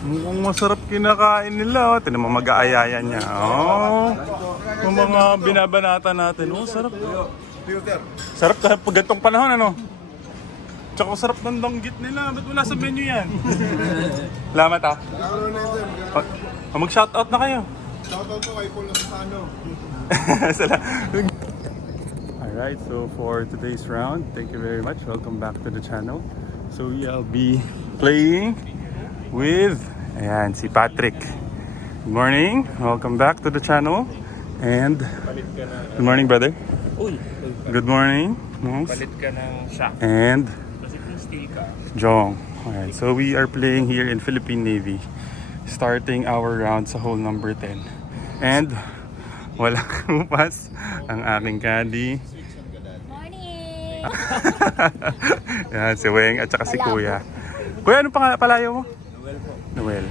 Mukhang masarap kinakain nila. Oh. Tinan mo mag-aayayan niya. Oh. Yung mga binabanata natin. Oh, sarap. Sarap pag gantong panahon, ano? Tsaka sarap ng danggit nila. Ba't wala sa menu yan? Salamat ah. Mag-shoutout na kayo. Shoutout po kay Paul Lozano. Alright, so for today's round, thank you very much. Welcome back to the channel. So I'll be playing with ayan, si Patrick. Good morning. Welcome back to the channel. And good morning, brother. Good morning. Palit ka ng shock. And Kasi kung steel ka. Jong. Alright, so we are playing here in Philippine Navy. Starting our round sa hole number 10. And walang kupas ang aking caddy. Morning! Yan, si Weng at saka si Kuya. Kuya, anong palayo mo? Noel po. Noel.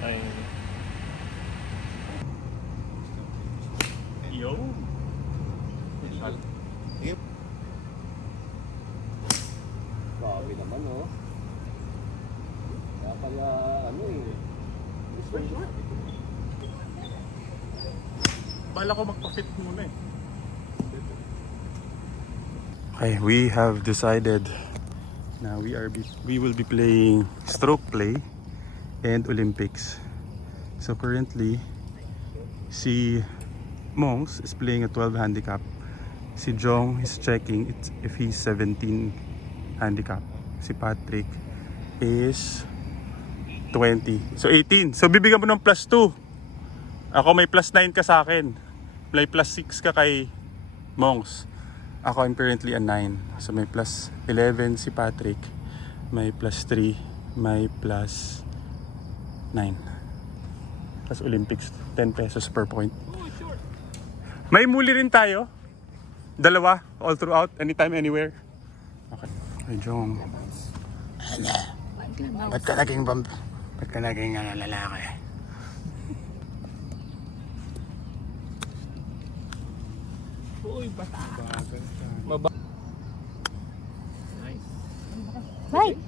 Ay. Yo! Grabe naman, oh. Kaya pala, ano eh. Bala ko magpa-fit muna eh. Okay, we have decided na we will be playing stroke play and Olympics. So currently, si Mongs is playing a 12 handicap. Si Jong is checking if he's 17 handicap. Si Patrick is 20. So 18. So bibigyan mo ng plus 2. Ako may plus 9 ka sa akin. May plus 6 ka kay Mongs. Ako I'm currently a 9. So may plus 11 si Patrick. May plus 3. May plus 9. Plus Olympics. 10 pesos per point. May muli rin tayo. Dalawa. All throughout. Anytime, anywhere. Okay. Ay, Jong. Ba't ka naging lalaki? Uy, bata. Nice. Right!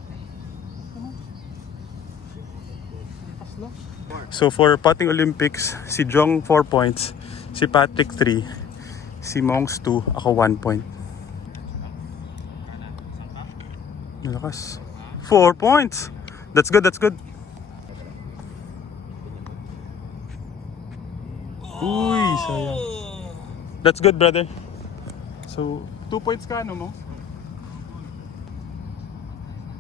So for putting Olympics, si Jong 4 points, si Patrick 3, si Mongs 2, ako 1 point. Malakas. 4 points! That's good, that's good. Uy, sayang. That's good, brother. So, 2 points ka, ano mo?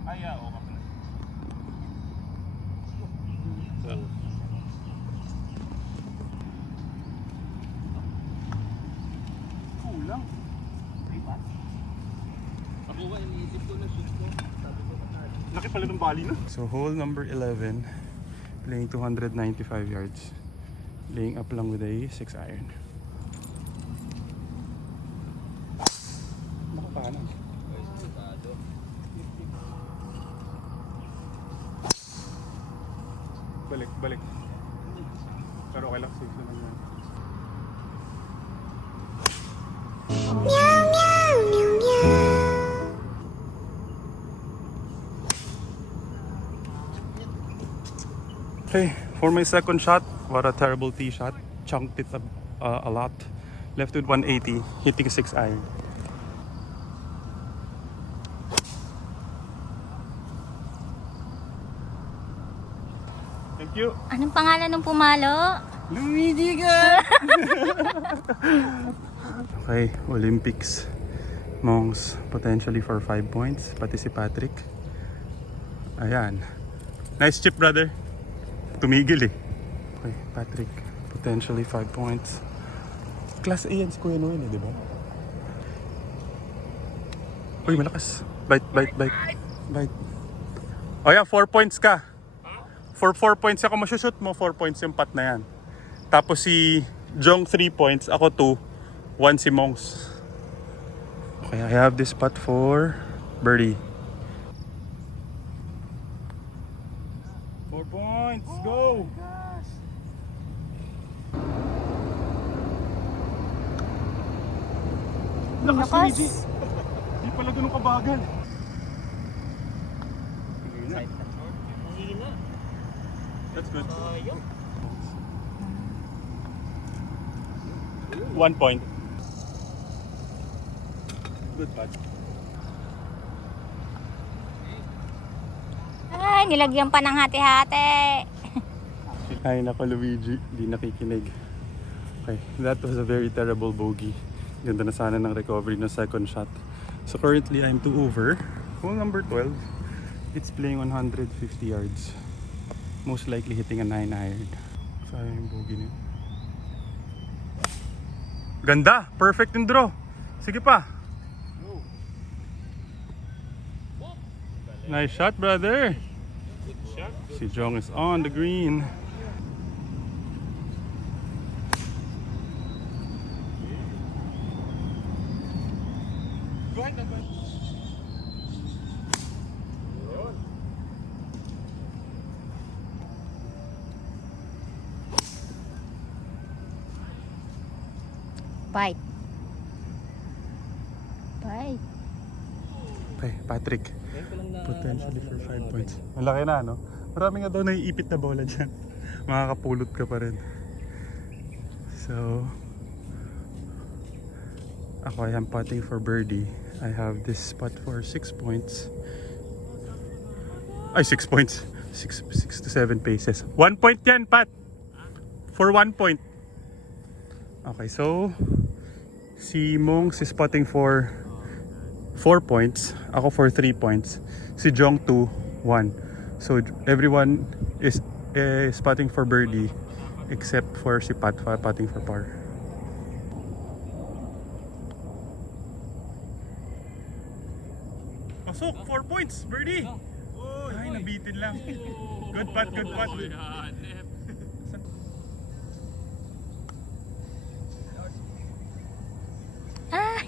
Ay, oo ka pala. Kulang. Ako ba, iniisip ko na shoot ko. Sabi ko matalo. Laki pala ng bali, no? So, hole number 11, playing 295 yards. Laying up lang with a 6 iron. Nakapana. Balik. Pero okay lang, safe na lang yan. Okay, for my second shot, what a terrible tee shot. Chunked it a lot. Left with 180, hitting 6 iron. Thank you. Anong pangalan ng pumalo? Luigi ka! Okay, Olympics. Mongs potentially for 5 points. Pati si Patrick. Ayan. Nice chip, brother. Tumigil eh. Okay, Patrick. Potentially 5 points. Class A yan si Kuya Noel eh, di ba? Uy, malakas. Bite. O yan, 4 points ka. For 4 points ako masushoot mo, 4 points yung putt na yan. Tapos si Jong 3 points, ako 2, 1 si Mongs. Okay, I have this putt for birdie. 4 points, go! Lakas ni Lakas. Luigi. Di pala ganun kabagal. Mahina. That's good. Ayaw. 1 point. Good putt. Ay, nilagyan pa ng hati-hati. Ay nako Luigi, di nakikinig. Okay, that was a very terrible bogey. Ganda na sana ng recovery ng second shot. So currently I'm 2 over. Hole number 12. It's playing 150 yards. Most likely hitting a 9 iron. Sayang yung bogey niya. Ganda! Perfect yung draw. Sige pa. Nice shot, brother. Si Jong is on the green. Bite. Bite. Okay, Patrick. Ngayon ko lang na... Potentially for 5 points. Malaki na, no? Marami nga daw naiipit na bola dyan. Makakapulot ka pa rin. So, ako I am putting for birdie. I have this spot for 6 points. Ay, 6 points. 6 to 7 paces. 1 point yan, Pat! For 1 point. Okay, so si Mongs is spotting for 4 points. Ako for 3 points. Si Jong 2, 1. So everyone is spotting for birdie except for si Pat putting for par. Pasok, 4 points, birdie. Ay, nabitin lang. Good putt, good putt. Ay!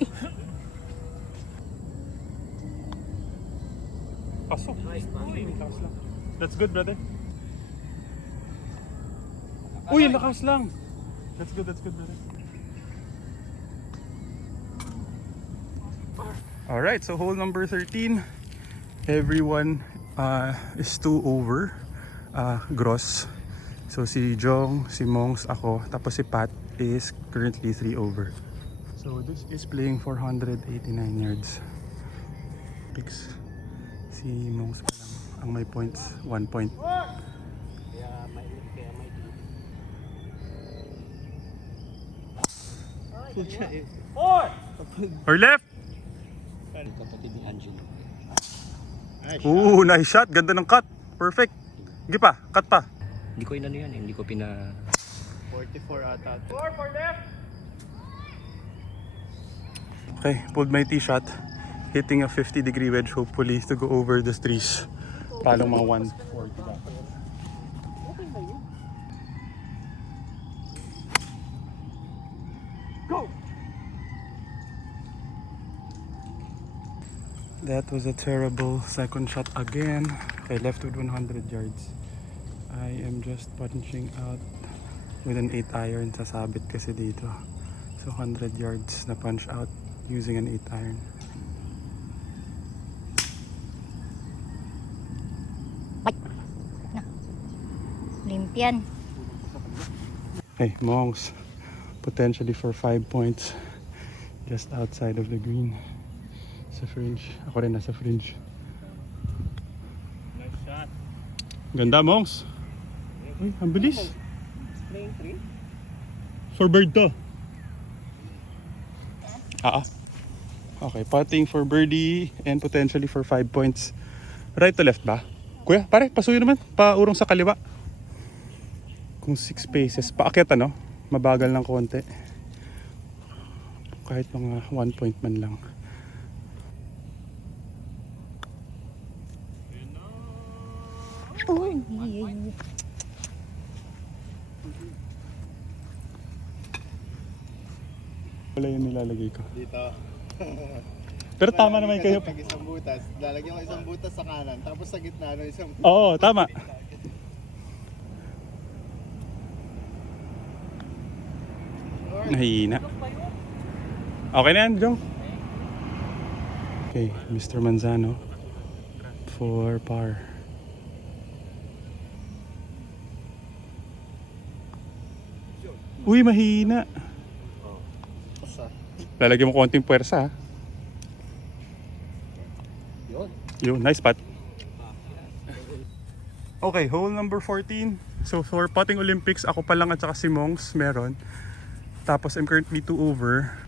Pasok. Uy, lakas lang. That's good, brother. Uy, lakas lang. That's good, brother. Alright, so hole number 13. Everyone is 2 over. Gross. So si Jong, si Mongs, ako, tapos si Pat is currently 3 over. So this is playing 489 yards. Picks. Si Mongs pa lang ang may points, 1 point. Kaya may... Or left! Kapatid ni Angelo. Ooh, nice shot. Ganda ng cut. Perfect. Sige pa, cut pa. Hindi ko inano yan eh. Hindi ko 44 ata. Okay, pulled my tee shot. Hitting a 50-degree wedge hopefully to go over the trees. Palong mga 140 ba. Go! That was a terrible second shot again. I left with 100 yards. I am just punching out with an 8 iron. Sasabit kasi dito. So 100 yards na punch out using an 8 iron. Limpian. Hey, Mongs. Potentially for 5 points. Just outside of the green. Sa fringe. Ako rin nasa fringe. Nice shot. Ganda, Mongs. Uy, ang bilis. Playing 3? For bird to. Okay, putting for birdie and potentially for 5 points. Right to left ba? Kuya, pare, pasuyo naman. Paurong sa kaliwa. Kung 6 paces. Paakyat ano? Mabagal ng konti. Kahit mga 1 point man lang. Uy! Wala yung nilalagay ko. Dito. Pero tama naman kayo. Pag isang butas, lalagyan ko isang butas sa kanan, tapos sa gitna no isang butas. Oo, tama. Nahihina. Okay na yan, Jong. Okay, Mr. Manzano for par. Uy, mahina. Basta. Lalagyan mo konting puwersa ha. Yun. Yun, nice putt. Okay, hole number 14. So for putting Olympics, ako pa lang at saka si Mongs meron. Tapos I'm currently 2 over.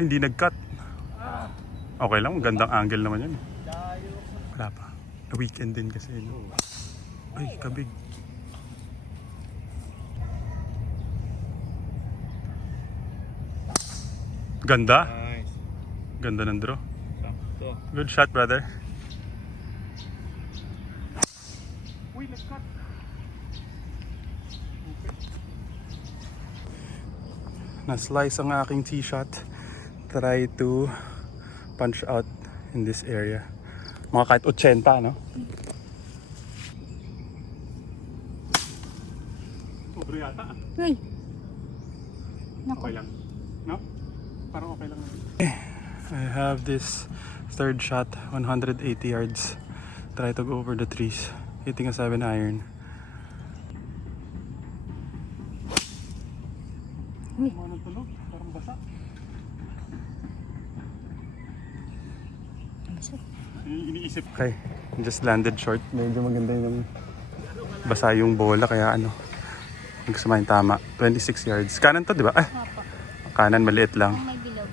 Hindi nag-cut. Okay lang, gandang angle naman yun. Wala pa. A weekend din kasi. No? Ay, kabig. Ganda. Nice. Ganda ng draw. Sakto. Good shot, brother. Uy, nag-cut. Na-slice ang aking tee shot. Try to punch out in this area. Mga kahit 80, no? Sobre yata. Uy. Naku. Okay lang. No? Parang okay lang. I have this third shot, 180 yards. Try to go over the trees. Hitting a 7 iron. Uy. Ano tulog? Parang basa. Iniisip. Okay, just landed short. Medyo maganda yung basa yung bola kaya ano. Nagsama yung tama. 26 yards. Kanan to, di ba? Ah, Opo. kanan maliit lang. Ang may bilog.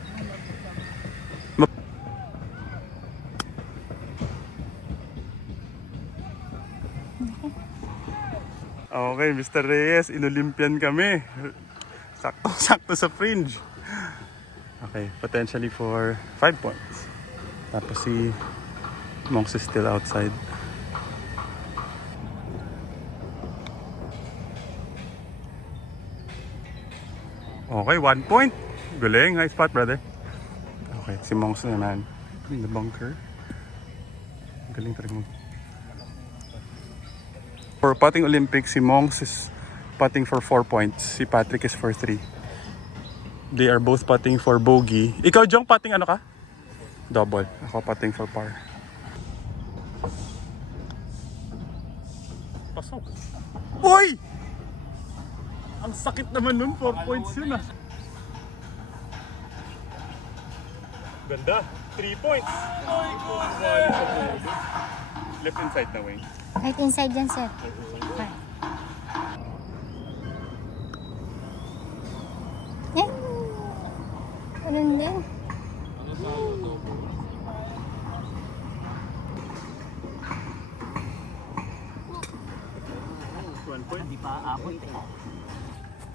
Okay, Mr. Reyes, inolympian kami. Sakto sa fringe. Okay, potentially for 5 points. Tapos si Monks is still outside. Okay, 1 point. Galing, nice spot, brother. Okay, si Monks naman in the bunker. Galing talaga mo. For putting Olympics, si Monks is putting for 4 points. Si Patrick is for 3. They are both putting for bogey. Ikaw, Jong, putting ano ka? Double. Ako putting for par. Pasok. Uy! Ang sakit naman nun. 4 points yun ah. Ganda. 3 points. Left inside na wing. Right inside yan, sir. Okay. Eh? Ganun din.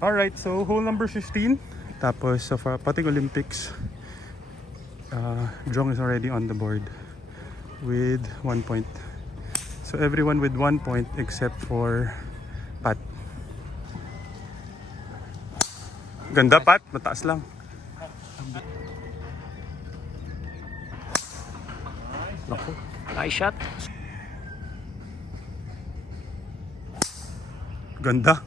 Alright, so hole number 15. Tapos so for putting Olympics, Jong is already on the board with 1 point. So everyone with 1 point except for Pat. Ganda, Pat. Mataas lang. Naku. Nice shot. Ganda.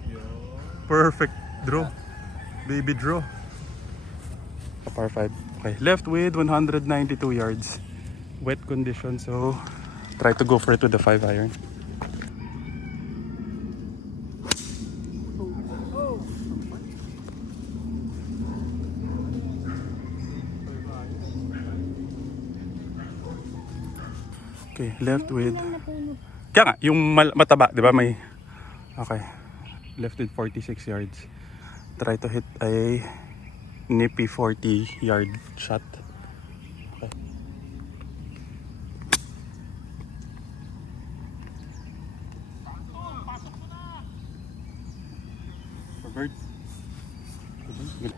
Perfect draw. Baby draw. Par 5. Okay, left with 192 yards. Wet condition, so try to go for it with the 5 iron. Okay, left with... Kaya nga, yung mataba, di ba may... Okay, left with 46 yards. Try to hit a nippy 40 yard shot. Okay.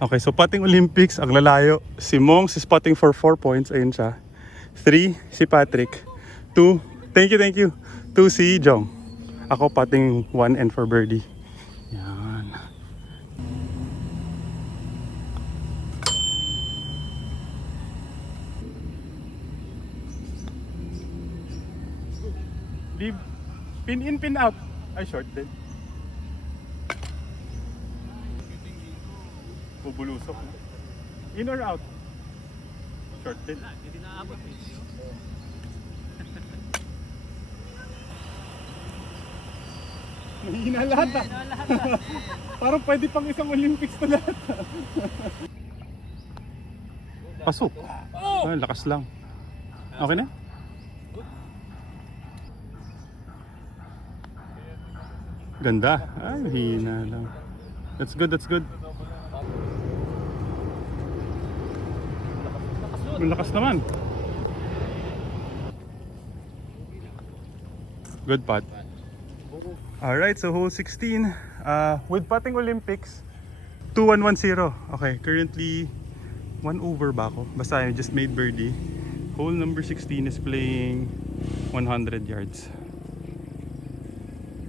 Okay, so putting Olympics, ang lalayo. Si Mongs is putting for 4 points. Ayun siya. 3, si Patrick. 2, thank you. 2, si Jong. Ako putting 1 and for birdie. Yan. Leave. Pin in, pin out. Ay, short din. Bubulusok. In or out? short din. Hindi naabot eh. Mahina lahat ah. Parang pwede pang isang Olympics na lahat. Pasok. Ah, lakas lang. Okay na? Ganda. Ay, hina lang. That's good, that's good. Malakas naman. Good putt. Alright, so hole 16. With putting Olympics, 2-1-1-0. Okay, currently 1 over ba ako? Basta I just made birdie. Hole number 16 is playing 100 yards.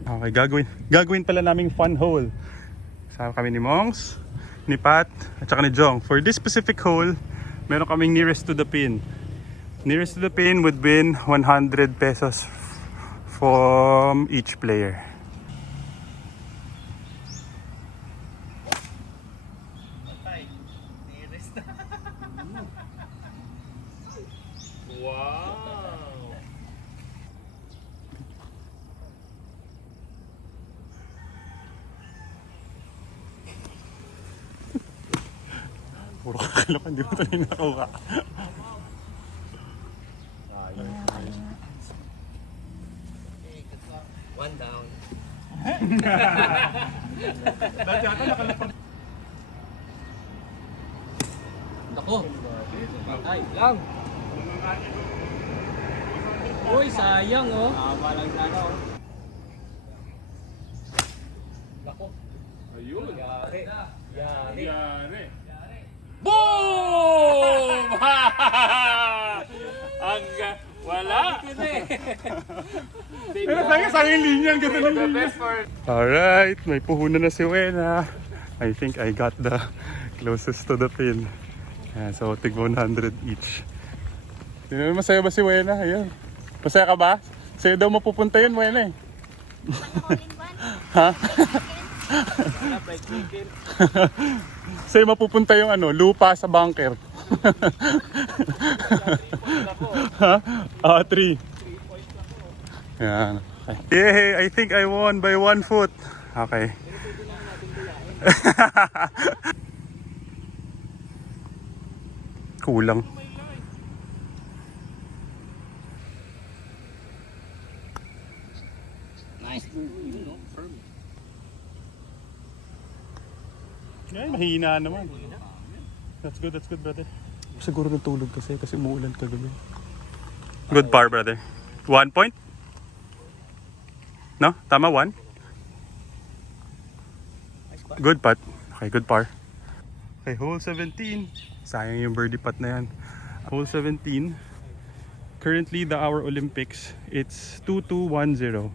Okay, gagawin pala naming fun hole. Sama kami ni Mongs, ni Pat, at saka ni Jong. For this specific hole, meron kaming nearest to the pin. Nearest to the pin would win 100 pesos from each player. Puro kakalokan, di mo ito rin nakuha. One down. Dati ata nakalapag. Nako. Ay, lang. Uy, sayang oh. Tama lang sana oh. Nako. Ayun. Yari. Yari. Yari. Boom! Ang wala. Pero sayang linya, ang ganda ng linya. Alright, may puhunan na si Wena. I think I got the closest to the pin. So, tig 100 each. Masaya ba si Wena? Ayan. Masaya ka ba? Sa'yo daw mapupunta yun, Wena eh. Ha? Sa'yo mapupunta yung ano, lupa sa bunker. Ha? 3. Yan. Okay. Yay! I think I won by 1 foot. Okay. Kulang. Nice. You know, firm. Ay, mahina naman. That's good brother. Siguro natulog kasi umuulan kagabi. Good par brother. 1 point? No? Tama 1? Good putt. Okay, good par. Okay, hole 17. Sayang yung birdie putt na yan. Hole 17. Currently, our Olympics, it's 2-2-1-0.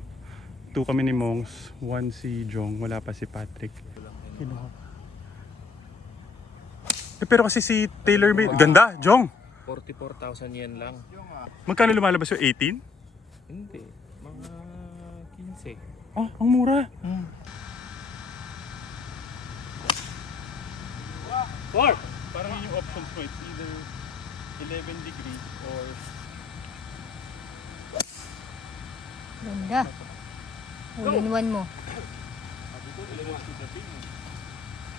2 kami ni Mongs, 1 si Jong, wala pa si Patrick. Kinuha pa. Pero kasi si Taylor Made, ganda, Jong. 44,000 yen lang. Magkano lumalabas yung 18? Hindi. Mga 15. Oh, ang mura. Four! Parang yun yung options mo, it's either 11 degrees or... Ganda. All-in-one mo.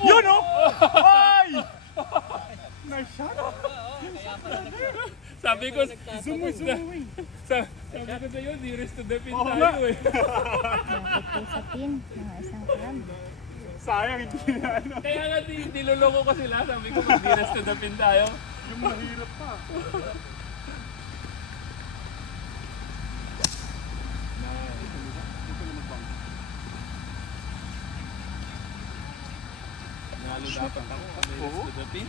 Yun oh! Ay! Nice shot! Sabi ko, Sumuy! sabi ko sa'yo, nearest to the pin Oo tayo nga. eh. Lapit po sa pin. Mga isang gram. Sayang, hindi na ano. Kaya nga niloloko ko sila, sabi ko, nearest to the pin tayo. Yung mahirap pa. Nalo dapat ako, nearest to the pin.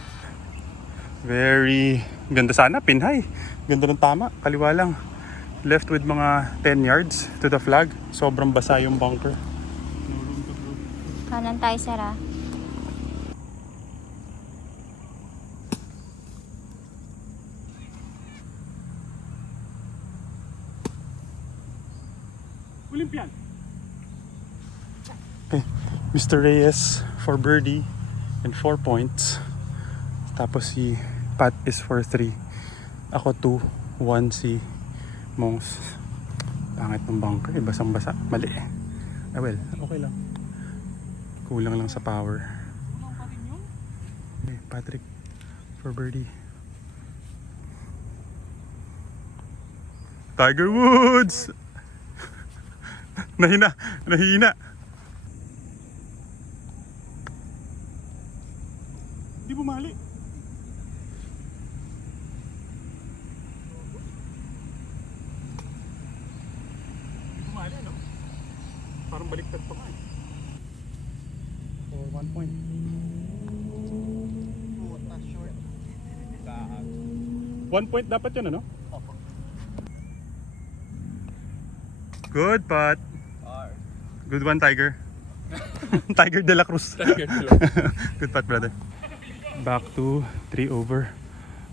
Very ganda sana, pin high. Ganda ng tama, kaliwa lang. Left with mga 10 yards to the flag. Sobrang basa yung bunker. Kanan tayo, sir, ah. Olympian. Okay, Mr. Reyes for birdie and 4 points. Tapos si Pat is for 3. Ako 2. 1 si Mongs. Pangit ng bunker. Basang-basa. Mali. Ah well, okay lang. Kulang lang sa power. Okay, Patrick for birdie. Tiger Woods! Nahina! Di bumali. Bumali, ano? Parang baliktad pa nga. For 1 point. Puta, short. 1 point dapat yun, ano? Good putt. Good one, Tiger. Tiger de la Cruz. Good putt, brother. Back to 3 over.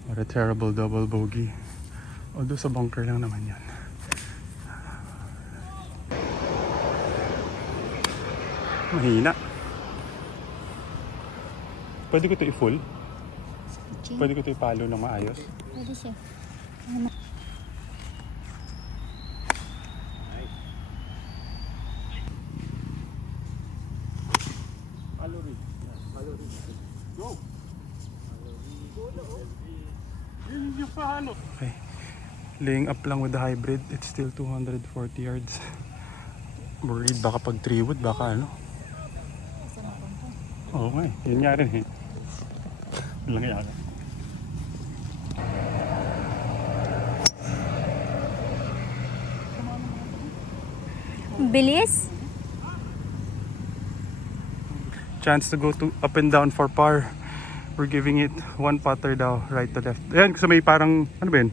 What a terrible double bogey. Although sa bunker lang naman yan. Mahina. Pwede ko ito i-full? Pwede ko ito ipalo ng maayos? Pwede siya. Go! Okay. Laying up lang with the hybrid. It's still 240 yards. Worried baka pag 3 wood, baka ano? Oo nga eh. Yun nga rin eh. Yun lang yata. Bilis? Chance to go to up and down for par. We're giving it one putter daw, right to left. Ayan, kasi may parang, ano ba yun?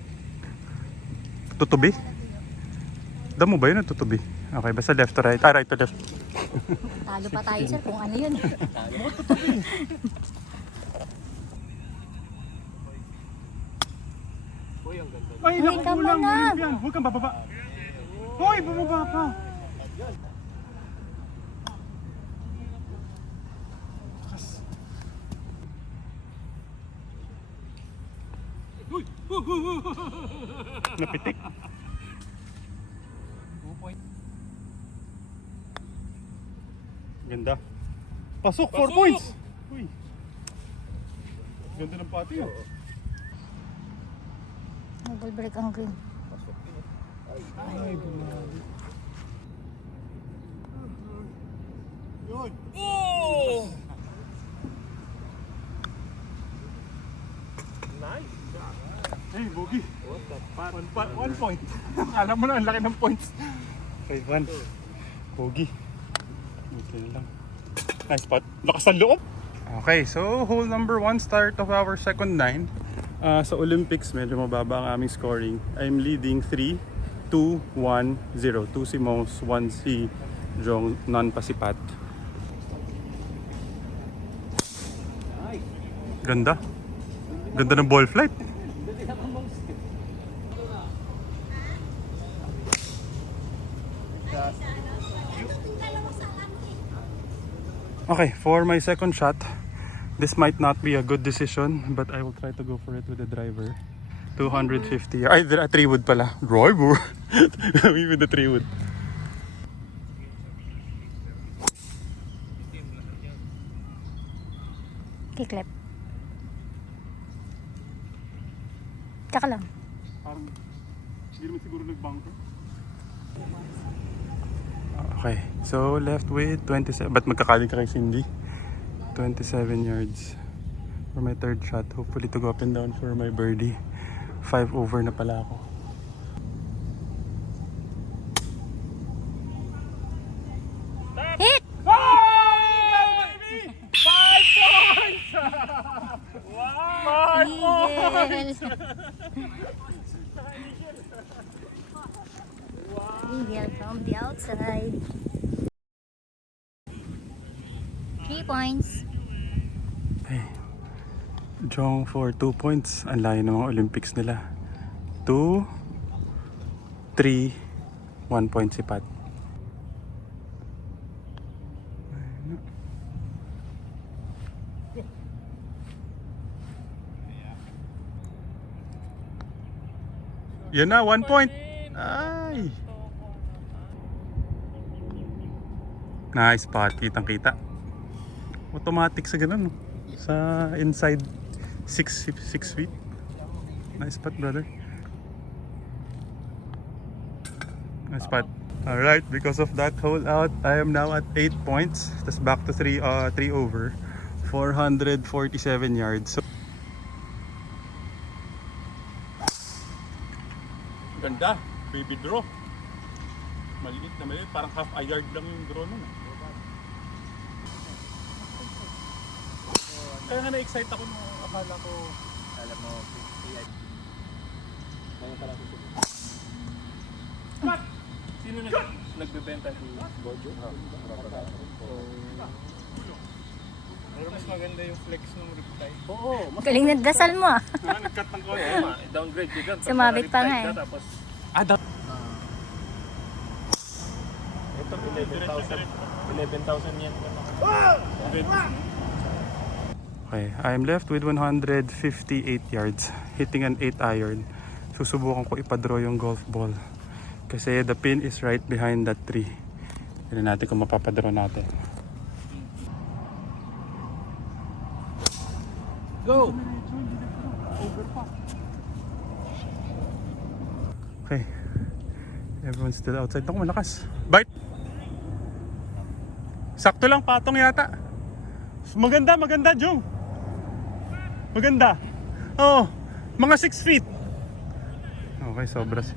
Tutubi? Damo ba yun o tutubi? Okay, basta left to right. Ah, right to left. Talo pa tayo sir kung ano yun. Ay, Uy, naku, tama kulang. na. Yan. Huwag kang bababa. Hoy, bababa pa. Napitik. Ganda. Pasok, 4 points. Uy. Ganda ng pati oh. Double break ang green. Ay, bumali. Yun. Hey, bogey. 1 point. Alam mo na, ang laki ng points. Okay, 1. Bogey. Okay lang. Nice spot. Lakas ang loob. Okay, so hole number 1, start of our second 9. Sa Olympics, medyo mababa ang aming scoring. I'm leading 3, 2, 1, 0. 2 si Mons, 1 si Jong, none pa si Pat. Ganda. Ganda ng ball flight. Okay, for my second shot, this might not be a good decision, but I will try to go for it with the driver. 250. Ay, 3 wood pala. Driver. With the 3 wood. Kiklep. Tsaka lang. Parang hindi naman siguro nag-bunker. Okay, so left with 27. Ba't magkakaling ka kay Cindy? 27 yards for my third shot. Hopefully to go up and down for my birdie. 5 over na pala ako. Hit! Eagle! Eagle from the outside. 3 points. Hey, Jong for 2 points. Ang layo ng mga Olympics nila. 2, 3, 1 point si Pat. Yan na, 1 point. Ay. Nice spot, kitang kita. Automatic sa ganun, no? Sa inside 6 feet. Nice spot, brother. Nice spot. Alright, because of that hole out, I am now at 8 points. That's back to 3 over. 447 yards. So, ganda, baby draw. Maliit na maliit, parang half a yard lang yung draw nun. Kaya nga na-excite ako nung akala ko. Alam mo, 50 yan. Ngayon pa lang susunod. Sino nagbebenta si Bojo? Pero mas maganda yung flex ng riptide. Oo, mas Galing nagdasal mo ah. nag-cut ng konti. Downgrade ka. Sumabit pa nga eh. Tapos, Ito, 11,000 yan. okay, I am left with 158 yards. Hitting an 8 iron. Susubukan ko ipadraw yung golf ball. Kasi the pin is right behind that tree. Tignan natin kung mapapadraw natin. go! Okay. Everyone's still outside. Naku, malakas. Bite! Sakto lang, patong yata. Maganda, maganda, Jong. Maganda. Oo, mga 6 feet. Okay, sobras.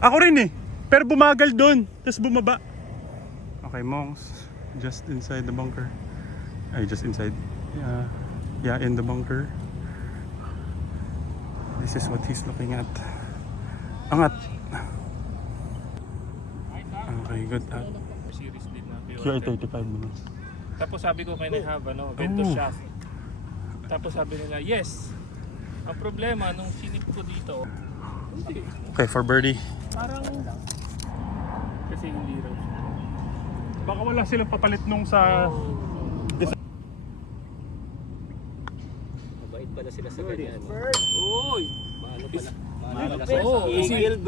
Ako rin eh. Pero bumagal doon. Tapos bumaba. Okay, Monks. Just inside the bunker. Ay, just inside. Yeah, in the bunker. This is what he's looking at. Angat. Okay, good. Series din na. QR 35 minutes. Tapos sabi ko kay Nehab, Vento Oh. shaft. Tapos sabi nila, yes. Ang problema, nung sinip ko dito, hindi. Okay, for birdie. Parang, kasi hindi raw siya. Baka wala silang papalit nung sa... Mabait pala sila sa ganyan. Uy! Mahalo pala. Oo,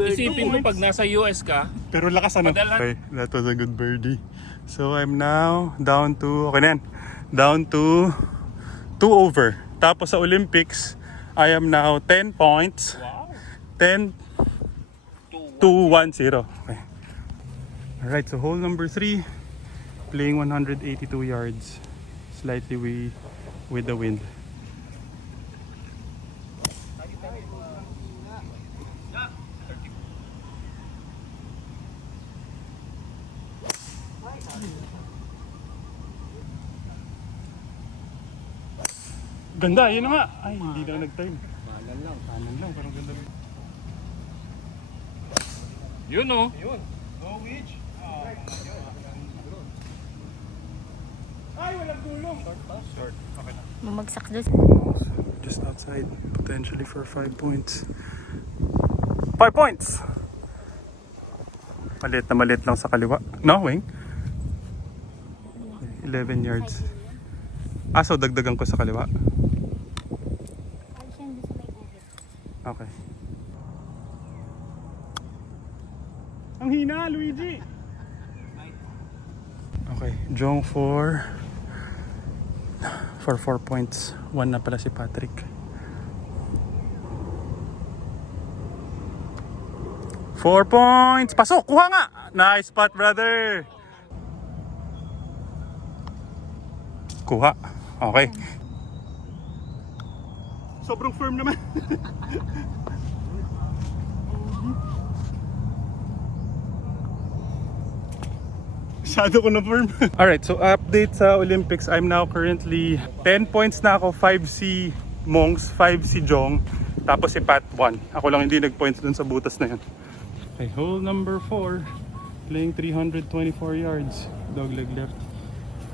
isipin mo pag nasa US ka, Pero lakas ano? Padala. Okay, that was a good birdie. So I'm now down to... Okay na yan. Down to 2 over. Tapos sa Olympics, I am now 10 points. wow, 10 to 1-0. Okay. Alright, so hole number 3. Playing 182 yards. Slightly with the wind. Ganda, yun na nga. Ay, hindi na nag-turn. Kanan lang, parang ganda. yun o. Bumagsak doon. Just outside, potentially for 5 points. 5 points! Maliit lang sa kaliwa. No, Wing? 11 yards. Ah, so dagdagan ko sa kaliwa. Okay. Ang hina, Luigi! Okay, Jong for 4 points. 1 na pala si Patrick. 4 points! Pasok! Kuha nga! Nice spot, brother! Kuha. Okay. Sobrang firm naman. Masyado ko na firm. Alright, so update sa Olympics. I'm now currently 10 points na ako. 5 si Monks, 5 si Jong. Tapos si Pat 1. Ako lang hindi nag-points dun sa butas na yan. Okay, hole number 4. Playing 324 yards. Dogleg left.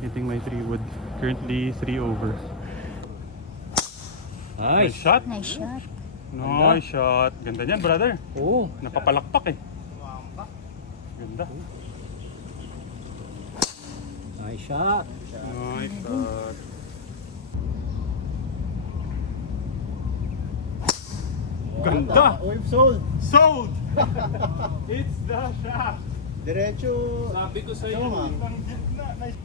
Hitting my 3 wood. Currently 3 over. Nice shot. Nice shot. Nice shot. Ganda niyan, brother. Oo. Napapalakpak eh. Ganda. Nice shot. Nice shot. Ganda! Wave sold. Sold! It's the shaft! Diretso. Sabi ko sa'yo. Ito, ma. Ang gitna. Nice.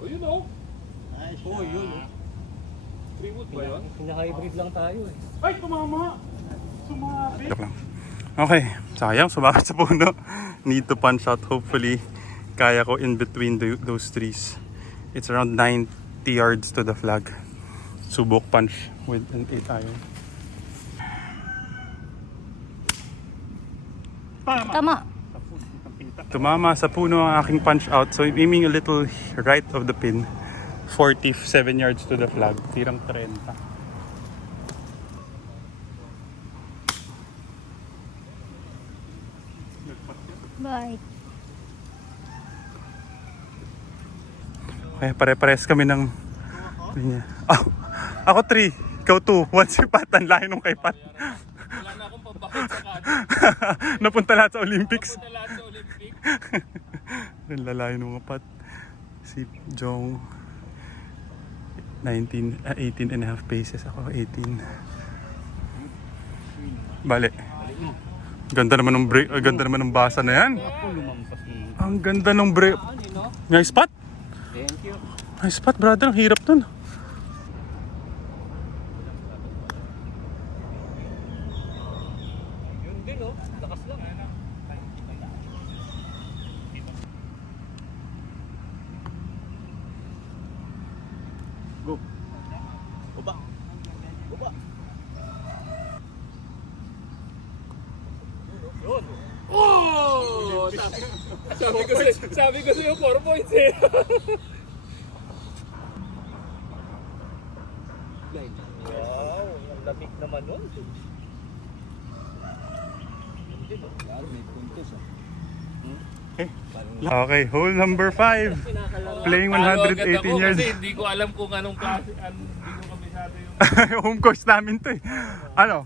Oh, yun oh. Nice. Oo, yun. 3 wood ba yun? Pina-hybrid lang tayo eh. Ay, tumama! Sumabi! Okay, sayang, sumakit sa puno. Need to punch out. Hopefully, kaya ko in between those trees. It's around 90 yards to the flag. Subok punch with an 8 iron. Tama. Tumama sa puno ang aking punch out. So, I'm aiming a little right of the pin. 47 yards to the flag. Tirang 30. Bye. Okay, pare-pares kami ng linya. Ako 3, ikaw 2. Once si Pat, ang layo nung kay Pat. Wala na akong pabakit sa kanan. Napunta lahat sa Olympics. Punta lahat sa Olympic. Ang lalayo nung mga Pat. Si Jong 18 and a half paces. Ako 18. Bale. Ganda naman ng break, ganda naman ng basa na yan. Ang ganda ng break. Nice spot. Thank you. Nice spot, brother. Ang hirap nun. Yun din oh. Lakas lang. Go. Uba. Uba. Oh! Sabi ko sa'yo 4 points eh. Wow, ang lamig naman nun. Yun din oh. Yan, may puntos ah. Okay, hole number 5. Playing 118 yards. Kasi hindi ko alam kung anong klase, hindi ko kabisado yung... Home course namin to eh. Ano?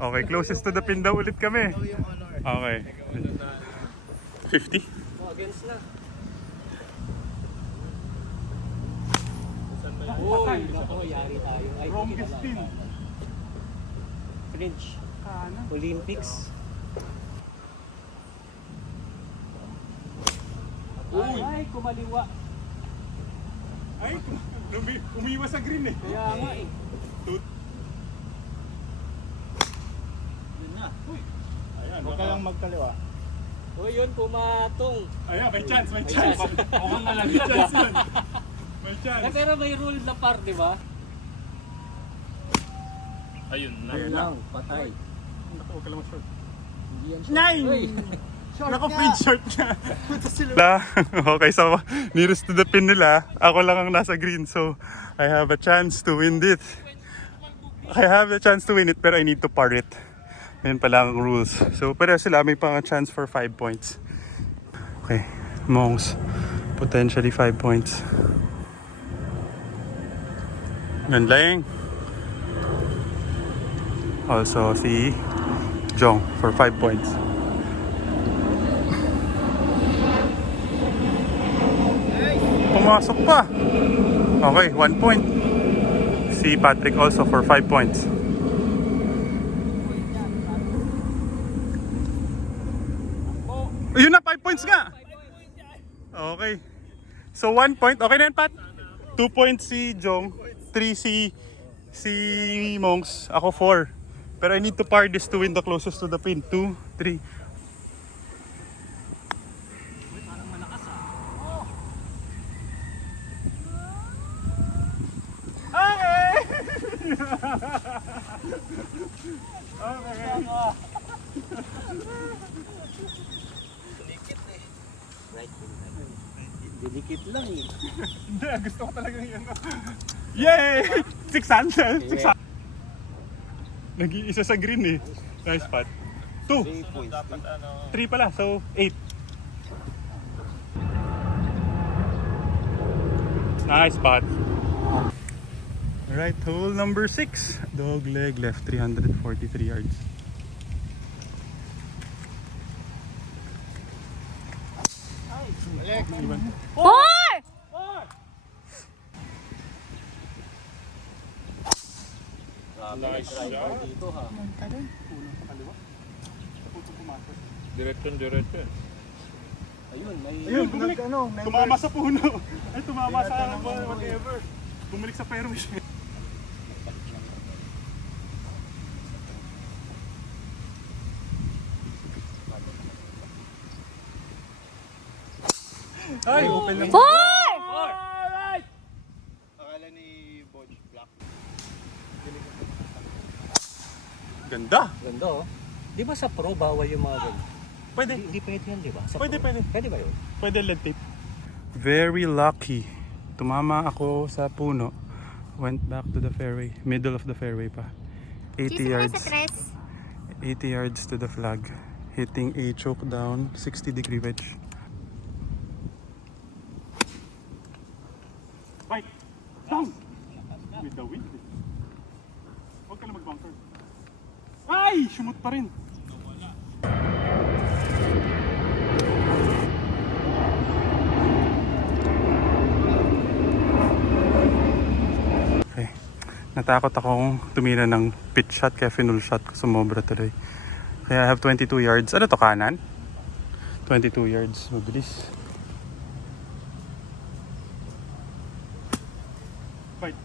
Okay, closest to the pin daw ulit kami. Okay. 50? Oh, against na. Uy, Nako, yari tayo. Ay, Longest pin. French. Olympics. Ay, kumaliwa. Ay, umiwas sa green eh. Kaya nga eh. Yun na. Ayan, Huwag ka lang magkaliwa. O yun, pumatong. Ayan, may chance, may May chance. chance. Mukhang nalagay chance yun. May chance. Pero may rule na par, di ba? ayun na. Ayun lang, patay. Naku, huwag ka lang short. Hindi yan siya. 9! Uy, Naku, feed short ka. Okay, so nearest to the pin nila, ako lang ang nasa green. So, I have a chance to win it. I have a chance to win it, pero I need to par it. Yan pala ang rules. So, pero sila may pang chance for 5 points. Okay, Monks. Potentially 5 points. Ganlang. Also, si Jong for 5 points. Pumasok pa. Okay, 1 point. Si Patrick also for 5 points. Yun na, 5 points nga. Okay. So 1 point. Okay na yan, Pat? 2 points si Jong. 3 si Monks. Ako 4. Pero I need to par this to win the closest to the pin. 2, 3. didikit lang eh. Hindi, gusto ko talaga yan. Yay! 600! 600! Nag-iisa sa green eh. Nice spot. 2! 3 points. 3 pala, so 8. Nice spot. Right, hole number 6. Dog leg left, 343 yards. Nice shot. Dito ha. Punta dun. Diretso. Ayun, may... Ayun, bumalik. Tumama sa puno. Ay, tumama sa whatever. Bumalik sa fairway. Ay, open lang. Alright! Akala ni Bodge Black. Ganda. Ganda oh. Di ba sa pro bawal yung mga ganun? Pwede. Hindi pwede yan, di ba? Sa Pwede, pro. pwede. Pwede ba yun? Pwede lead tape. Very lucky. Tumama ako sa puno. Went back to the fairway. Middle of the fairway pa. 80 Cheese mo na yards. sa tres. 80 yards to the flag. Hitting a choke down 60-degree wedge. Right. Down. With the wind. Huwag ka na mag-bunker. Ay! Shumot pa rin. Okay. Natakot akong tumira ng pitch shot kaya finul shot ko, sumobra tuloy. Kaya I have 22 yards. Ano to, kanan? 22 yards. Mabilis. Bite.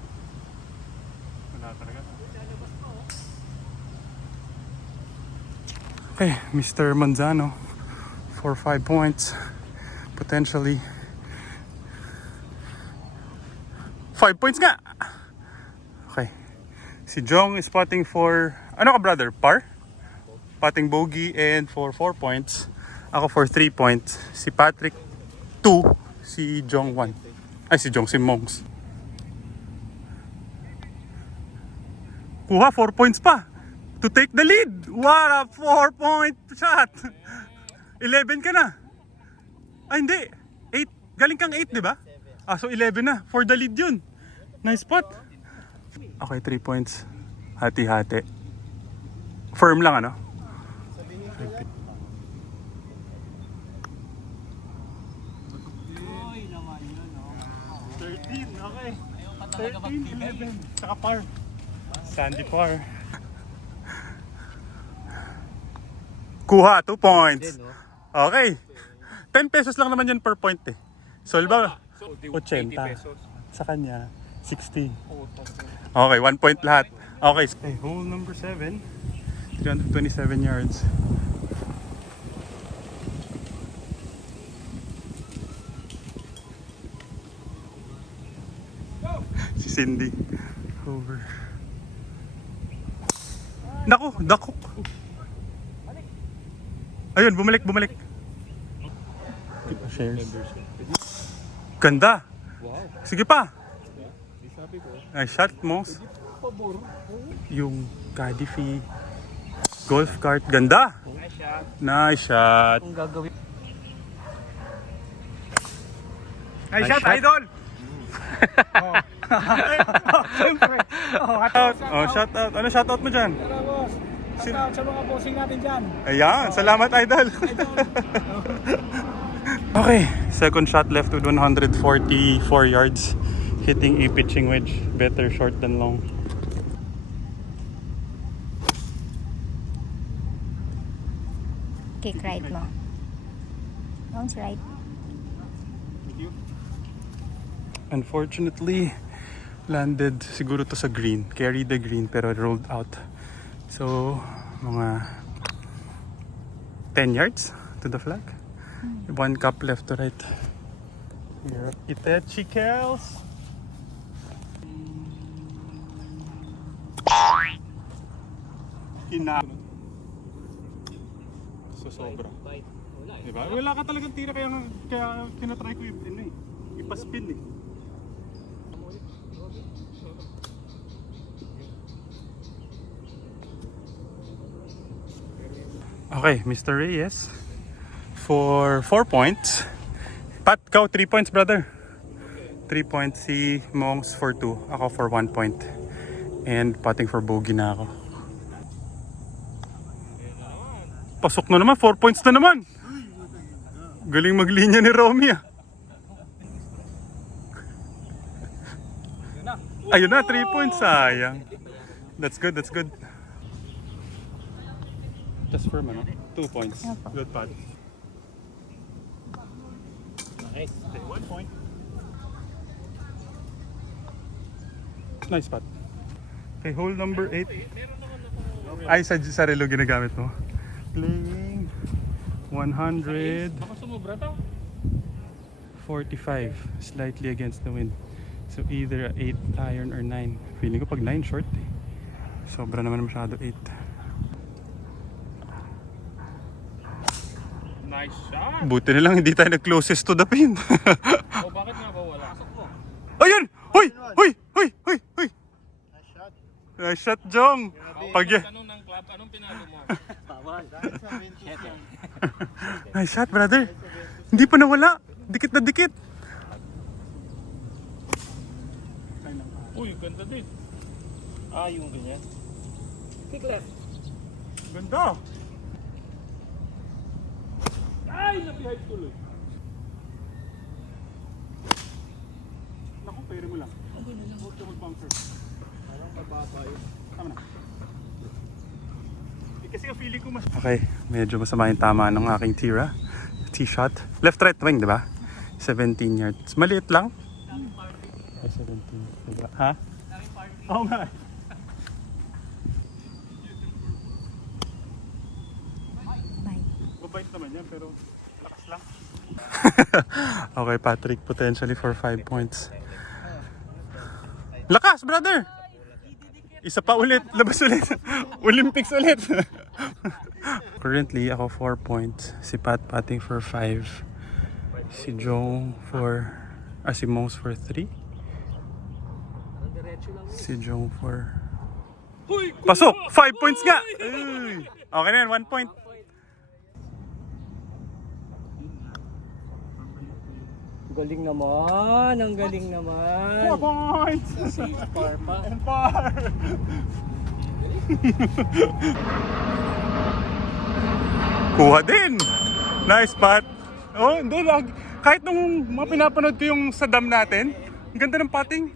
Wala talaga. Okay, Mr. Manzano for 5 points. Potentially 5 points nga! Okay. Si Jong is putting for, ano ka brother? Par? Putting bogey and for 4 points. Ako for 3 points. Si Patrick 2. Si Jong 1. Ay, si Jong, si Mongs. Kuha, 4 points pa. To take the lead. What a 4-point shot. 11 ka na. Ay, hindi. 8. Galing kang 8, di ba? Ah, so 11 na. For the lead yun. Nice spot. Okay, 3 points. Hati-hati. Firm lang, ano? Uy, naman yun oh. 13, okay. Ayaw pa talaga 13, 11. Saka par. Sandy par. Kuha, 2 points. Din, no? Okay. 10 pesos lang naman yan per point eh. Solba, So, 80 pesos. sa kanya, 60. Oh, Okay, 1 point lahat. Okay, hole number 7. 327 yards. Si Cindy. Over. Naku, dakok. Ayun, bumalik. Shares. Ganda. wow. Sige pa. Sabi ko, Nice shot mo. pabor. Yung Caddy golf cart. Ganda. Nice shot. Nice shot. Kung gagawin. Nice shot, idol. Shout out. Ano shout out mo dyan? Shout out sa mga bossing natin dyan. Ayan, salamat idol. Okay, second shot left with 144 yards. Hitting a pitching wedge. Better short than long. Kick right mo. Bounce right. Unfortunately, landed siguro to sa green. Carried the green pero rolled out. So, mga 10 yards to the flag. 1 cup left to right. Here at Itachi Kels. So sobra. Bite. Wala eh. Diba? Wala ka talagang tira kaya kinatry ko ipaspin eh. Okay, Mr. Reyes for 4 points. Pat, go 3 points, brother. 3 points. Si Mongs for 2. Ako for 1 point. And putting for bogey na ako. Pasok na naman. 4 points na naman. Galing maglinya ni Romy ah. Ayun na, 3 points. Sayang. That's good, that's good. Just firm, ano? 2 points. Opo. Good putt. Nice. Okay, 1 point. Nice putt. Okay, hole number 8. Meron naman ako. Ay, sa relo ginagamit mo. Playing 145, Baka sumubra to. slightly against the wind. So either 8 iron or 9. Feeling ko pag 9 short eh. Sobra naman masyado 8. Nice shot. Buti na lang hindi tayo nag-closest to the pin. O bakit nga ba wala? Ayun! Hoy! Hoy! Hoy! Hoy! Hoy! Nice shot. Nice shot, Jong! Pag Tanong ng club, anong pinalo mo? Dahil sa benches yan. Nice shot, brother! Hindi pa nawala! Dikit na dikit! Uy, ganda din. Yung ganyan. Kick left. Ganda! Ay, nabihay tuloy. Naku, pere mo lang. Huwag ka mag-bunker. Parang mababa yun. Tama na. Kasi ang feeling ko mas... Okay, medyo masama yung tama ng aking tira. Tee shot. Left right wing, di ba? 17 yards. Maliit lang. Ay, 17. Diba? Ha? Oo nga. Bye. Mabait naman yan, pero lakas lang. Okay, Patrick, potentially for 5 points. Lakas, brother! Isa pa ulit, labas ulit. Olympics ulit. Currently, ako 4 points. Si Pat patting for 5. Si Jong for... si Mose for 3. Si Jong for... Uy, Pasok! 5 points nga! Uy. Okay na yan, 1 point. Galing naman, ang galing naman. 4 points! Par pa. And par! Kuha din! Nice spot! Oh, hindi lang. Kahit nung mga pinapanood ko yung sa dam natin, ang ganda ng putting.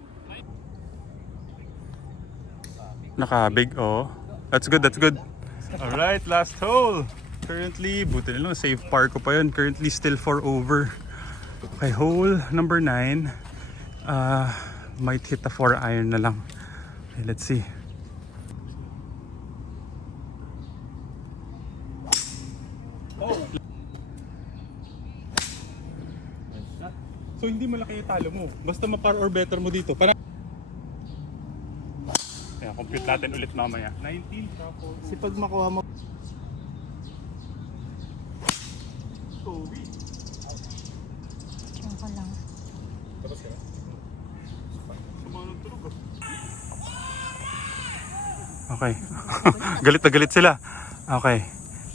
Naka-big, oh. That's good, that's good. Alright, last hole. Currently, buti na lang, save par ko pa yun. Currently, still 4 over. Okay, hole number 9. Might hit a 4 iron na lang. Okay, let's see. So hindi malaki yung talo mo. Basta ma-par or better mo dito. Para kaya compute natin ulit mamaya. 19 tapos Kasi pag makuha mo, Toby. Diyan ka lang. Sumanong tulog oh. Okay. Galit na galit sila. Okay.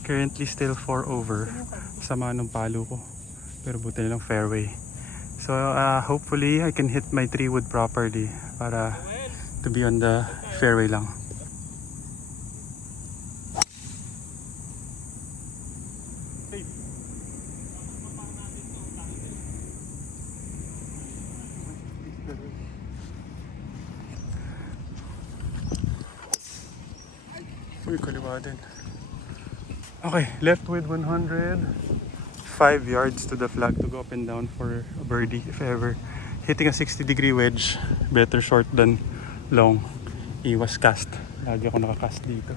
Currently still 4 over. Sama ng palo ko. Pero buti na lang fairway. So hopefully I can hit my 3 wood properly para to be on the fairway lang. Uy, kaliwa din. Okay, left with 100. 5 yards to the flag to go up and down for a birdie if ever. Hitting a 60-degree wedge, better short than long. Iwas cast. Lagi ako nakakast dito.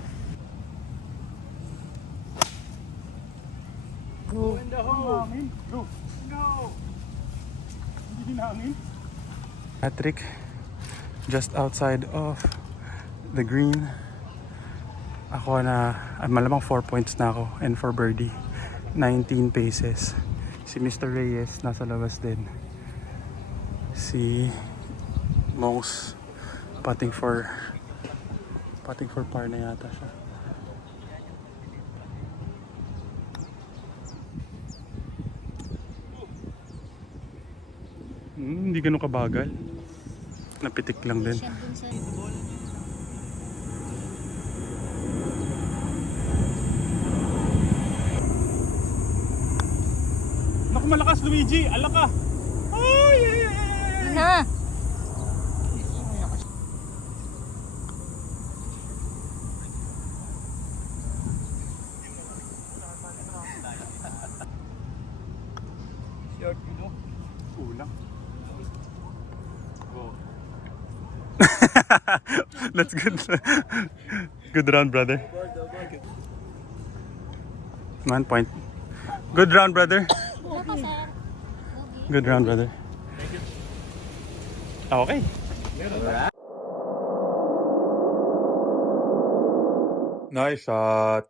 Go in the hole! Go! Go! Hindi hangin. Patrick, just outside of the green. Ako na, malamang 4 points na ako and for birdie. 19 paces. Si Mr. Reyes nasa labas din. Si Mose putting for par na yata siya. Hindi ganun kabagal. Napitik lang din. Siya dun sa... Naku, malakas Luigi! Ala ka! Ay! Na! short, you know. Ulang. Go. That's good. Good round, brother. 1 point. Good round, brother. Good round, brother. Okay. Nice shot.